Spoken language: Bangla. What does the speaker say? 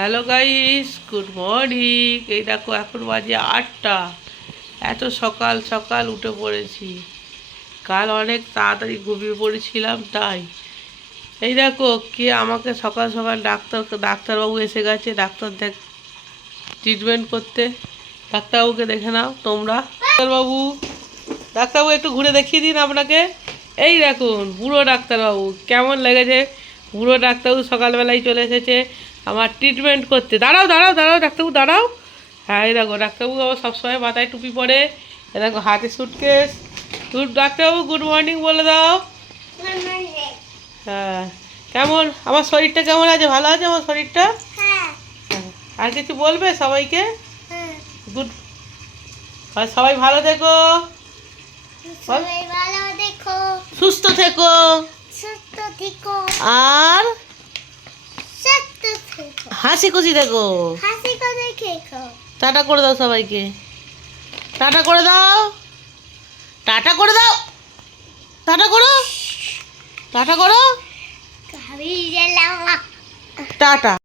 হ্যালো গাইস গুড মর্নিং এই দেখো, এখন বাজে আটটা। এত সকাল সকাল উঠে পড়েছি। কাল অনেক তাড়াতাড়ি ঘুমিয়ে পড়েছিলাম, তাই। এই দেখো, কে আমাকে সকাল সকাল ডাক্তার, ডাক্তারবাবু এসে গেছে। ডাক্তার দেখ ট্রিটমেন্ট করতে। ডাক্তারবাবুকে দেখে নাও, তোমরা। ডাক্তারবাবু ডাক্তারবাবু, একটু ঘুরে দেখিয়ে দিন আপনাকে। এই দেখুন, বুড়ো ডাক্তারবাবু, কেমন লেগেছে? বুড়ো ডাক্তারবাবু সকালবেলায় চলে এসেছে। আমার ট্রিটমেন্ট করতে। দাঁড়াও দাঁড়াও দাঁড়াও ডাক্তারবাবু দাঁড়াও। হ্যাঁ এই দেখো ডাক্তারবাবু আবার সবসময় মাথায় টুপি পরে। এ দেখো হাতে সুটকেস গুড ডাক্তারবাবু গুড মর্নিং বলে দাও। হ্যাঁ কেমন? আমার শরীরটা কেমন আছে? ভালো আছে আমার শরীরটা? হ্যাঁ। আর কিছু বলবে সবাইকে? গুড। সবাই ভালো থেকো। সুস্থ থেকো। সুস্থ থেকো। আর হাসি খুশি দেখো। হাসি করে খেকো টাটা করে দাও সবাইকে। টাটা করে দাও। টাটা করে দাও। টাটা করো। টাটা করো। টাটা।